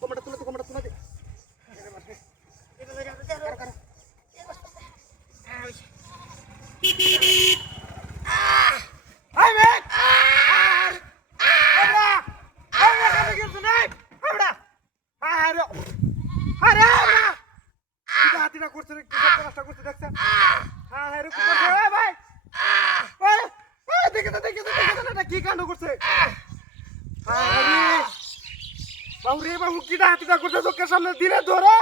কোমরটা তুলে দে কি কাণ্ড করছে বাবুরে বাবু কি হাতিটা করছে চোখের সামনে দিনে ধরে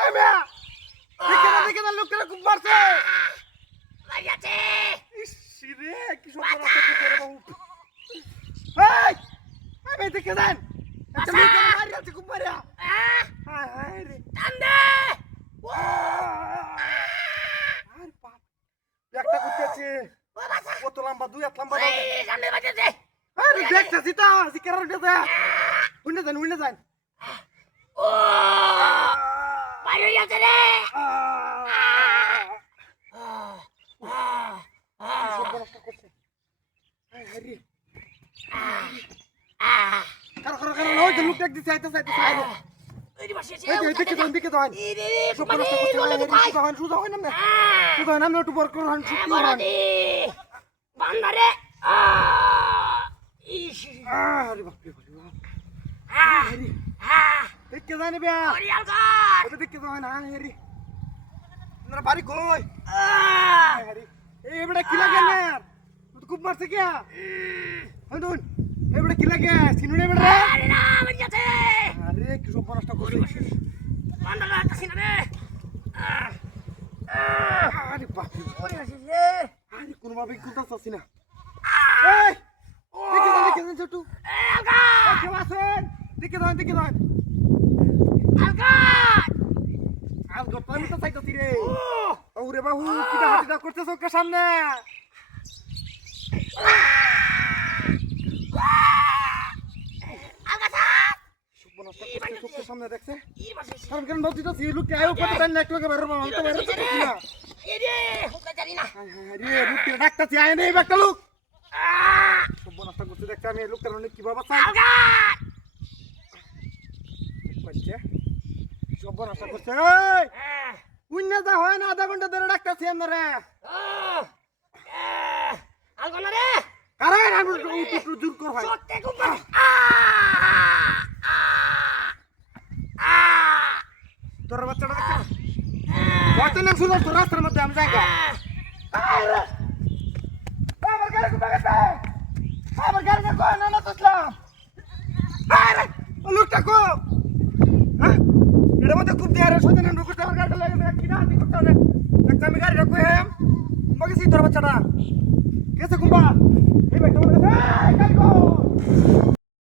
দেখে না লোকটা খুব মারছে কি সব বাবু দেখে দেন খুব মারিয়া একটা করতেছে কত লম্বা 2 হাত লম্বা দেখতেছি তা সিকার উঠে যান বাড়ি কই এবারে কি লাগে না খুব মারছে কে হনুন এবারে কি লাগে সিনুনে এবারে আরে কি সব নষ্ট করছিস আরে বাপ আরে কোন ভাবে কুতাছ আসি না দেখে ছোটু কেমন আছেন দেখে দেন আলগা পানি তো চাইতাছি রে ওরে বাবু কিটা হাতিটা করতেছ ওকে সামনে সামনে দেখছে কারণ নদীটা লোককে আয়ো কত টাইম লাগলো কে বেরোবো আমি তো বেরোতে পারছি না রে লোককে ডাকতেছি আয় নেই একটা লোক সব নষ্ট করতে দেখছে আমি লোকটার অনেক কি বাবা চাই সব নষ্ট করছে উন্না যা হয় না আধা ঘন্টা ধরে ডাকতেছি আমরা কারণ আমি জোর কর ভাই তোর বাচ্চাটা দেখছ কত নাম শুনো তোর রাস্তার মধ্যে আমি যাই আমার গাড়ি কো বাগাতে আমার গাড়ি কো না তোসলাম আরে লোকটা কো হ্যাঁ এর মধ্যে খুব দেয়ারে সজনে নুকুতে আমার গাড়ি লাগে কি না হাতি করতে হবে একটা আমি গাড়ি রাখো হ্যাঁ মগে সি তোর বাচ্চাটা